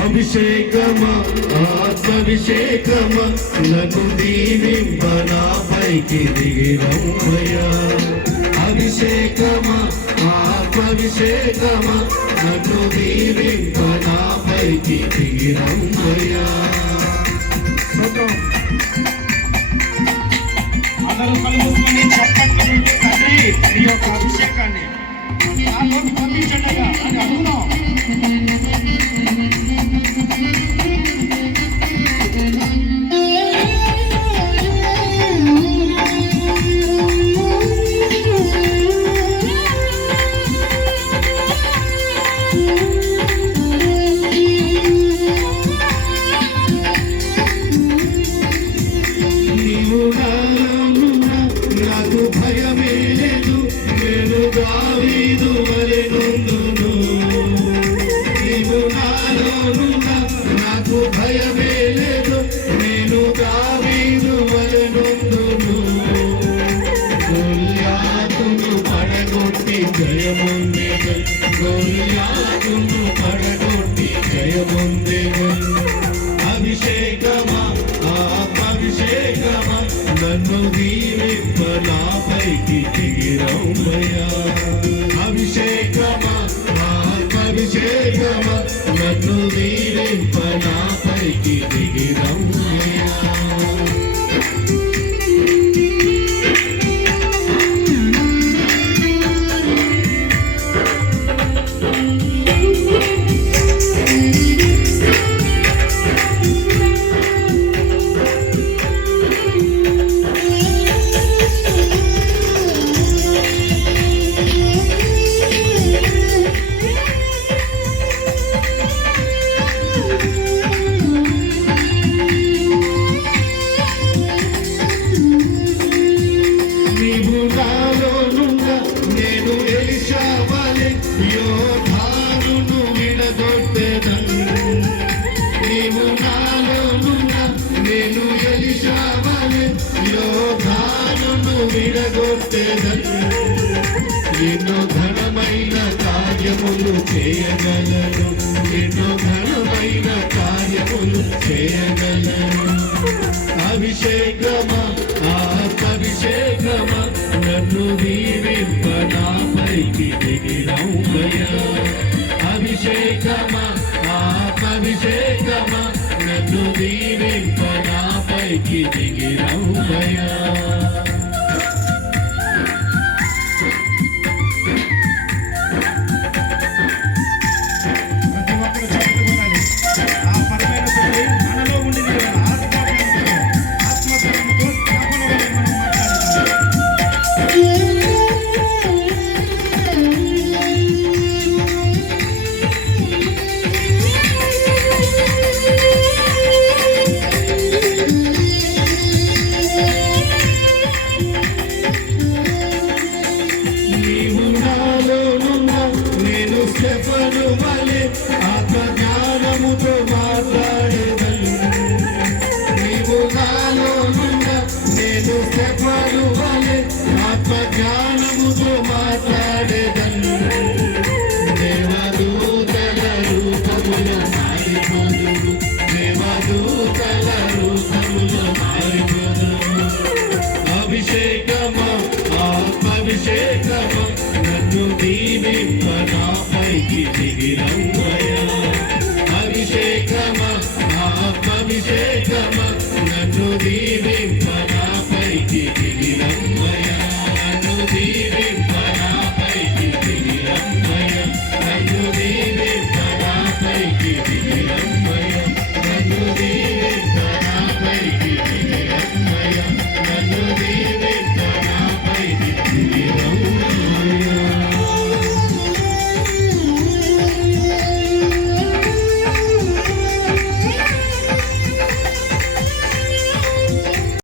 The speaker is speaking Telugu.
అభిషేకమా ఆత్మాభిషేకమా నన్ను దీవింపనాపైకి దిగిరమ్మయ్యా. అభిషేకమా ఆత్మాభిషేకమా నన్ను దీవింపనాపైకి దిగిరమ్మయ్యా. అందరూ కళ్ళు మూసుకొని చప్పట్లు నుండి తండ్రి ఈ యొక్క అభిషేకాన్ని నాలోకి పంపించండి అని అడుగుదాం. నాకు భయమే లేదు, నేను దావీదు వలె నుండును. నీవు నాలోనున్నా నాకు భయమే లేదు, నేను దావీదు వలె నుండును. గొల్యాతును పడగొట్టి జయముందెను, గొల్యాతును పడగొట్టి జయముందెను. అభిషేకమా ఆత్మాభిషేకమా నన్ను దీవింపనాపైకి దిగిరమ్మయ్యా. అభిషేకమా ఆత్మాభిషేకమా నన్ను దీవింపనాపైకి దిగిరమ్మయ్యా. నేను ఎలీషా వలె యోధానును విడగొట్టెదను. నీవు నాలోనున్నా నేను ఎలీషా వలె యోధానును విడగొట్టెదను. ఎన్నో ఘనమైన కార్యములు చేయగలను, ఎన్నో ఘనమైన కార్యములు చేయగలను. అభిషేకమా ఆత్మాభిషేకమా నన్ను దీవింపనాపైకి దిగిరమ్మయ్యా. అభిషేకమా ఆత్మాభిషేకమా నన్ను దీవింపనాపైకి దిగిరమ్మయ్యా. స్టెఫను వలె ఆత్మజ్ఞానముతో మాట్లాడేదను. నీవు నాలోనున్నా నేను స్టెఫను వలె ఆత్మజ్ఞానముతో మాట్లాడేదను. దేవదూతల రూపములో మారిపోదును, దేవదూతల రూపములో మారిపోదును. అభిషేకమా ఆత్మాభిషేకమా నన్ను దీవింపనాపైకి దిగిరమ్మయ్యా.